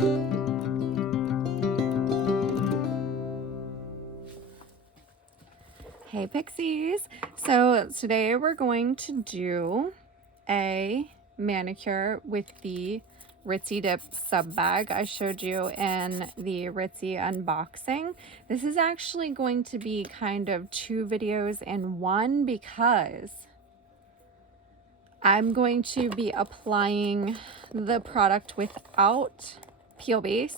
Hey Pixies! So today we're going to do a manicure with the Ritzy Dips sub bag I showed you in the Ritzy unboxing. This is actually going to be kind of 2 videos in one because I'm going to be applying the product without peel base.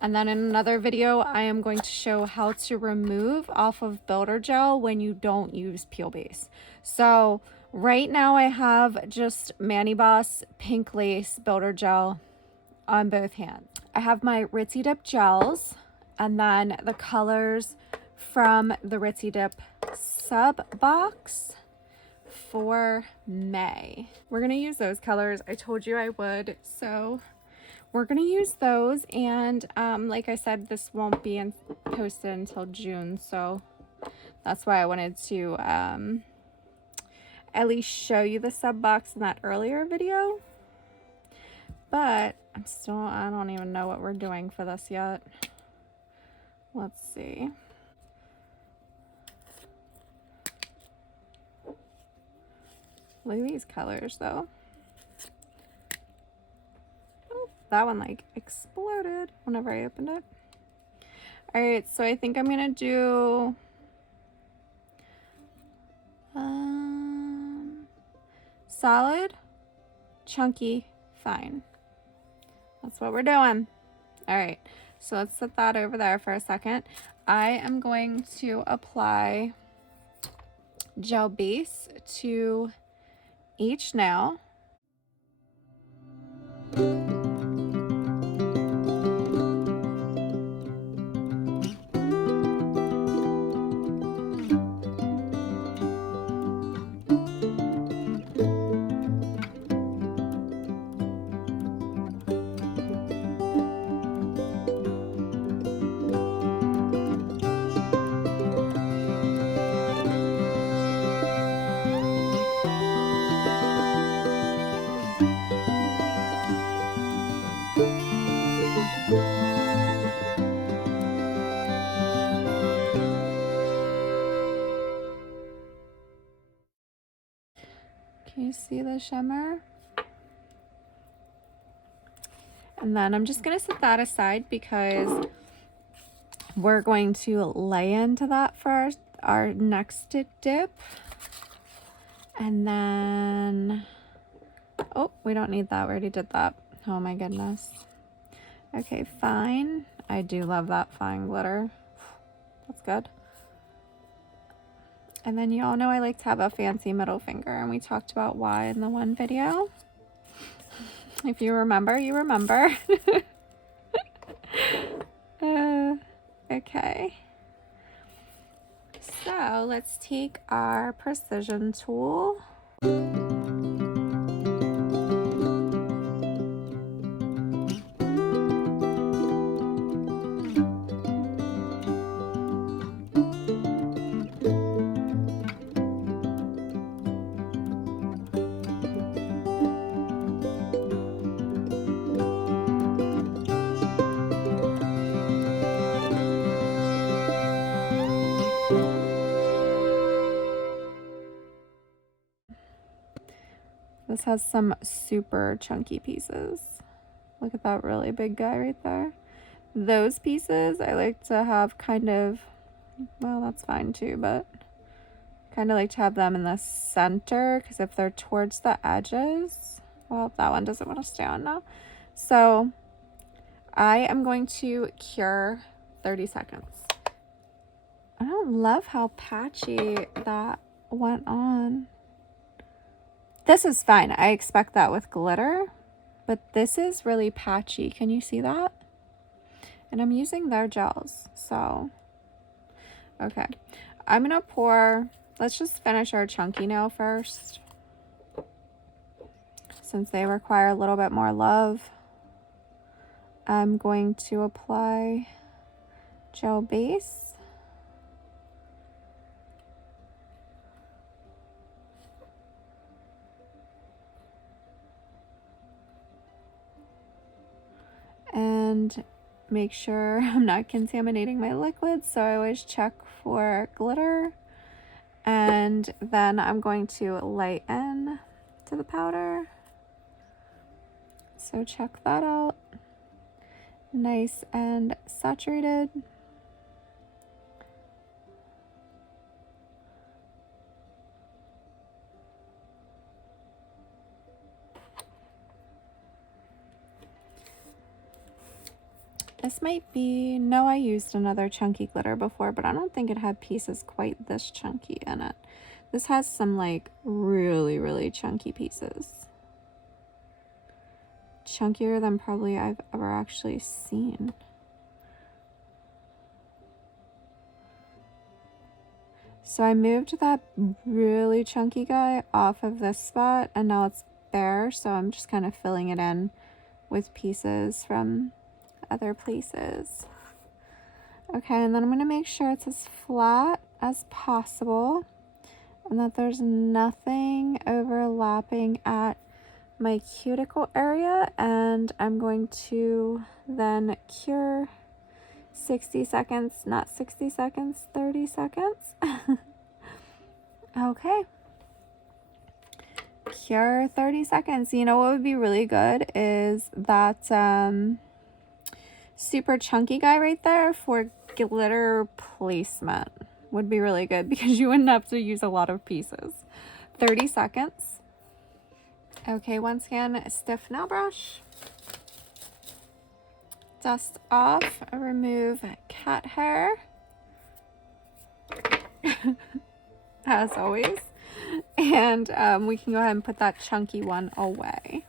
And then in another video, I am going to show how to remove off of builder gel when you don't use peel base. So right now I have just Mani Boss Pink Lace Builder Gel on both hands. I have my Ritzy Dip gels and then the colors from the Ritzy Dip sub box for May. We're gonna use those colors. I told you I would, so we're going to use those, and like I said, this won't be posted until June, so that's why I wanted to at least show you the sub box in that earlier video. But I don't even know what we're doing for this yet. Let's see. Look at these colors though. That one like exploded whenever I opened it. All right, so I think I'm gonna do solid, chunky, fine. That's what we're doing. All right, so let's set that over there for a second. I am going to apply gel base to each nail. Can you see the shimmer? And then I'm just going to set that aside because we're going to lay into that for our next dip. And then, oh, we don't need that. We already did that. Oh my goodness. Okay, fine. I do love that fine glitter. That's good. And then you all know I like to have a fancy middle finger, and we talked about why in the one video. If you remember, you remember. Okay. So let's take our precision tool. This has some super chunky pieces. Look at that really big guy right there. Those pieces I like to have kind of, well, that's fine too, but kind of like to have them in the center, because if they're towards the edges, well, that one doesn't want to stay on now. So I am going to cure 30 seconds. I don't love how patchy that went on. This is fine. I expect that with glitter, but this is really patchy. Can you see that? And I'm using their gels, so. Okay, I'm gonna pour, let's just finish our chunky nail first, since they require a little bit more love. I'm going to apply gel base. and make sure I'm not contaminating my liquids. So I always check for glitter. And then I'm going to lighten to the powder. So check that out. Nice and saturated. This might be, no, I used another chunky glitter before, but I don't think it had pieces quite this chunky in it. This has some like really, really chunky pieces. Chunkier than probably I've ever actually seen. So I moved that really chunky guy off of this spot and now it's bare. So I'm just kind of filling it in with pieces from other places. Okay, and then I'm going to make sure it's as flat as possible and that there's nothing overlapping at my cuticle area, and I'm going to then cure 60 seconds, not 60 seconds, 30 seconds. Okay. Cure 30 seconds. You know what would be really good is that super chunky guy right there for glitter placement. Would be really good because you wouldn't have to use a lot of pieces. 30 seconds. Okay, once again, stiff nail brush. Dust off, remove cat hair. As always. And we can go ahead and put that chunky one away.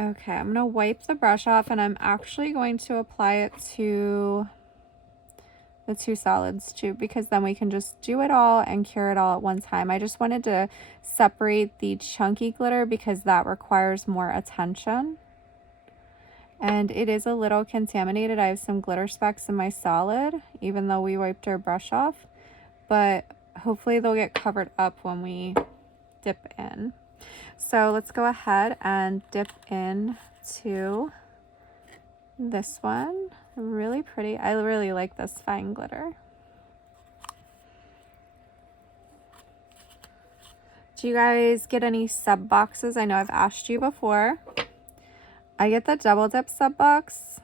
Okay, I'm going to wipe the brush off and I'm actually going to apply it to the two solids too, because then we can just do it all and cure it all at one time. I just wanted to separate the chunky glitter because that requires more attention. And it is a little contaminated. I have some glitter specks in my solid, even though we wiped our brush off. But hopefully they'll get covered up when we dip in. So let's go ahead and dip in to this one. Really pretty. I really like this fine glitter. Do you guys get any sub boxes? I know I've asked you before. I get the double dip sub box.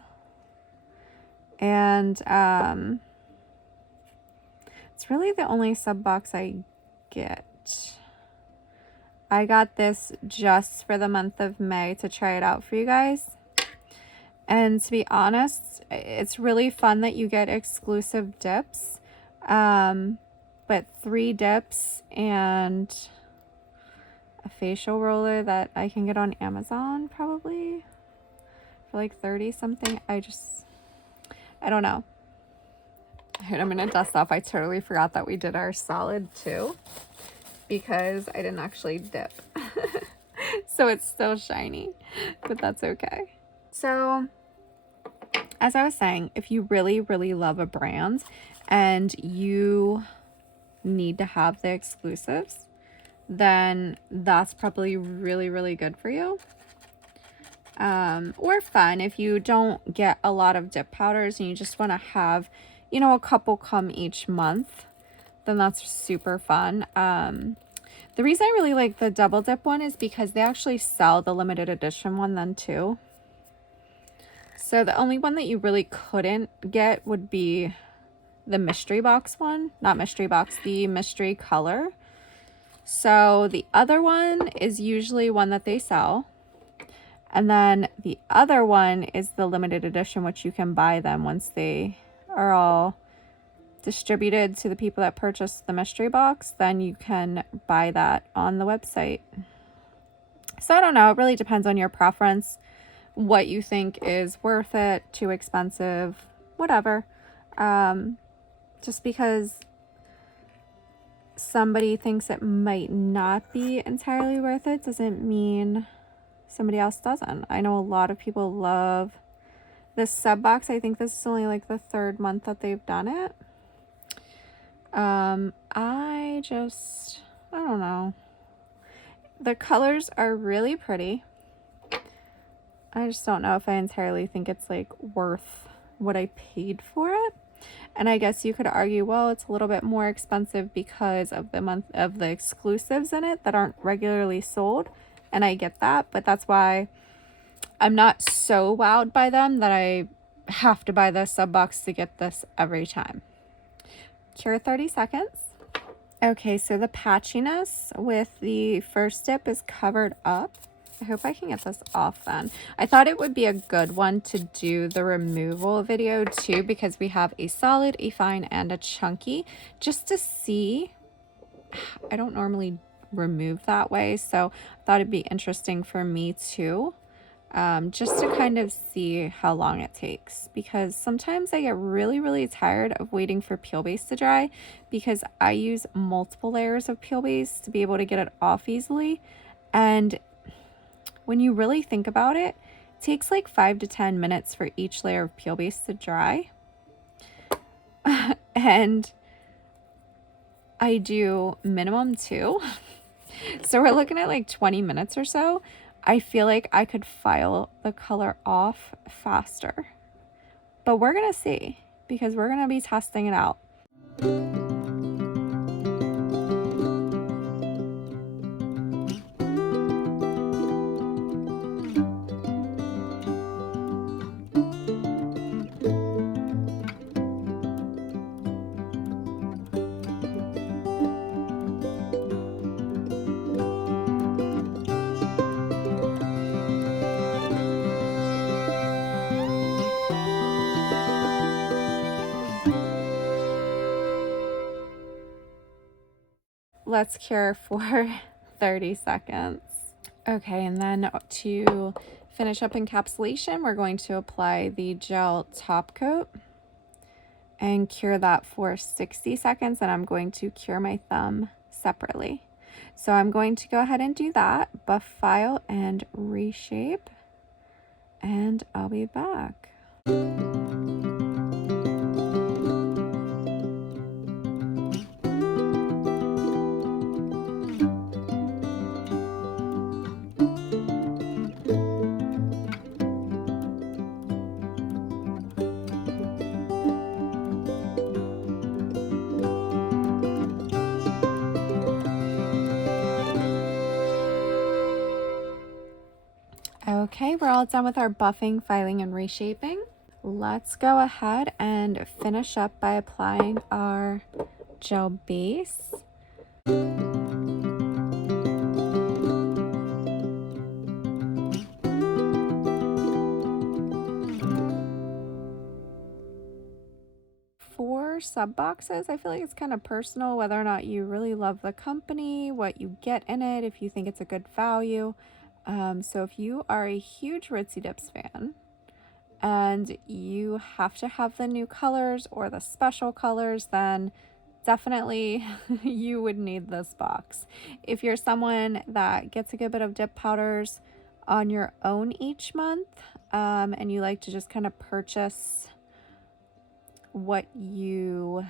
And it's really the only sub box I get. I got this just for the month of May to try it out for you guys. And to be honest, it's really fun that you get exclusive dips. But 3 dips and a facial roller that I can get on Amazon probably for like 30 something. I don't know. Alright, I'm gonna dust off. I totally forgot that we did our solid too, because I didn't actually dip. So it's still shiny, but that's okay. So as I was saying, if you really, really love a brand and you need to have the exclusives, then that's probably really, really good for you. Or fun if you don't get a lot of dip powders and you just want to have, you know, a couple come each month, then that's super fun. The reason I really like the double dip one is because they actually sell the limited edition one then too. So the only one that you really couldn't get would be the mystery box one. Not mystery box, the mystery color. So the other one is usually one that they sell. And then the other one is the limited edition, which you can buy them once they are all distributed to the people that purchase the mystery box. Then you can buy that on the website. So I don't know. It really depends on your preference. What you think is worth it, too expensive, whatever. Just because somebody thinks it might not be entirely worth it doesn't mean somebody else doesn't. I know a lot of people love This sub box, I think this is only like the 3rd month that they've done it. I don't know. The colors are really pretty. I just don't know if I entirely think it's like worth what I paid for it. And I guess you could argue, well, it's a little bit more expensive because of the exclusives in it that aren't regularly sold. And I get that, but that's why I'm not so wowed by them that I have to buy the sub box to get this every time. Cure 30 seconds. Okay, so the patchiness with the first dip is covered up. I hope I can get this off then. I thought it would be a good one to do the removal video too, because we have a solid, a fine, and a chunky, just to see. I don't normally remove that way, so I thought it'd be interesting for me too. Just to kind of see how long it takes, because sometimes I get really tired of waiting for peel base to dry, because I use multiple layers of peel base to be able to get it off easily. And when you really think about it, it takes like 5 to 10 minutes for each layer of peel base to dry. And I do minimum 2. So we're looking at like 20 minutes or so. I feel like I could file the color off faster, but we're gonna see, because we're gonna be testing it out. Let's cure for 30 seconds. Okay, and then to finish up encapsulation, we're going to apply the gel top coat and cure that for 60 seconds, and I'm going to cure my thumb separately. So I'm going to go ahead and do that, buff file and reshape, and I'll be back. Okay, we're all done with our buffing, filing, and reshaping. Let's go ahead and finish up by applying our gel base. For sub boxes, I feel like it's kind of personal whether or not you really love the company, what you get in it, if you think it's a good value. So if you are a huge Ritzy Dips fan and you have to have the new colors or the special colors, then definitely you would need this box. If you're someone that gets a good bit of dip powders on your own each month, and you like to just kind of purchase what you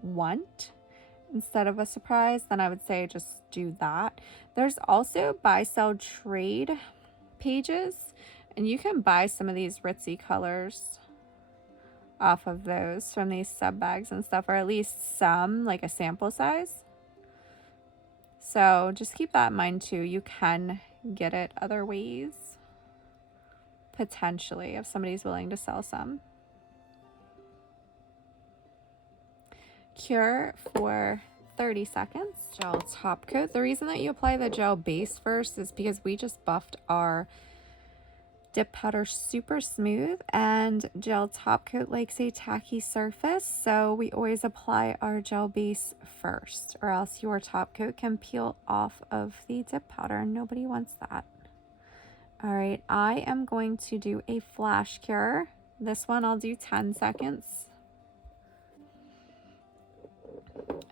want instead of a surprise, then I would say just do that. There's also buy, sell, trade pages, and you can buy some of these Ritzy colors off of those from these sub bags and stuff, or at least some, like a sample size. So just keep that in mind too. You can get it other ways, potentially, if somebody's willing to sell some. Cure for 30 seconds. Gel top coat. The reason that you apply the gel base first is because we just buffed our dip powder super smooth, and gel top coat likes a tacky surface, so we always apply our gel base first, or else your top coat can peel off of the dip powder, and nobody wants that. All right, I am going to do a flash cure. This one I'll do 10 seconds.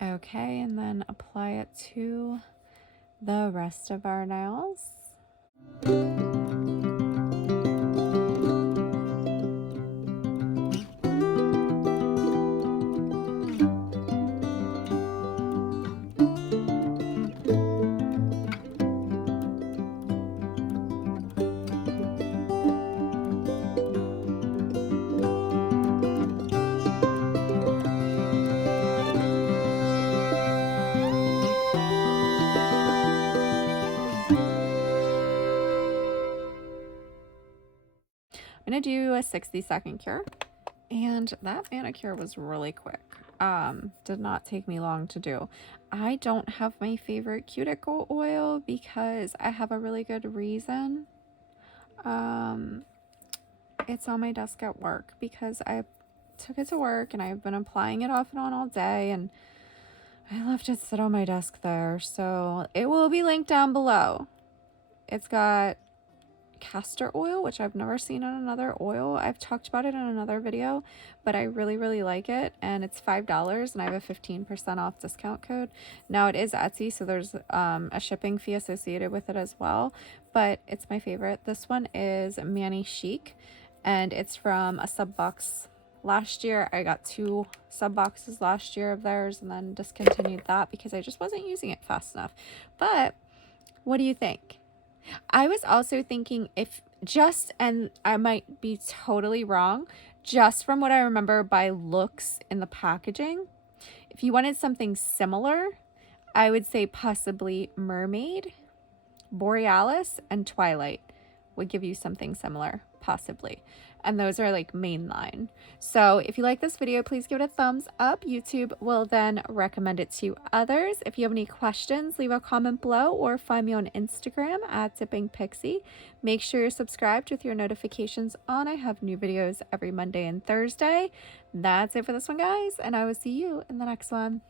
Okay, and then apply it to the rest of our nails. do a 60-second cure. And that manicure was really quick. Did not take me long to do. I don't have my favorite cuticle oil because I have a really good reason. It's on my desk at work because I took it to work and I've been applying it off and on all day, and I left it sit on my desk there. So it will be linked down below. It's got castor oil, which I've never seen in another oil. I've talked about it in another video, but I really like it, and it's $5, and I have a 15% off discount code. Now it is Etsy, so there's a shipping fee associated with it as well, but it's my favorite. This one is Mani Chic, and it's from a sub box last year. I got 2 sub boxes last year of theirs and then discontinued that because I just wasn't using it fast enough. But what do you think? I was also thinking, if just, and I might be totally wrong, just from what I remember by looks in the packaging, if you wanted something similar, I would say possibly Mermaid, Borealis, and Twilight would give you something similar, possibly. And those are like mainline. So if you like this video, please give it a thumbs up. YouTube will then recommend it to others. If you have any questions, leave a comment below or find me on Instagram at @dippingpixie. Make sure you're subscribed with your notifications on. I have new videos every Monday and Thursday. That's it for this one, guys, and I will see you in the next one.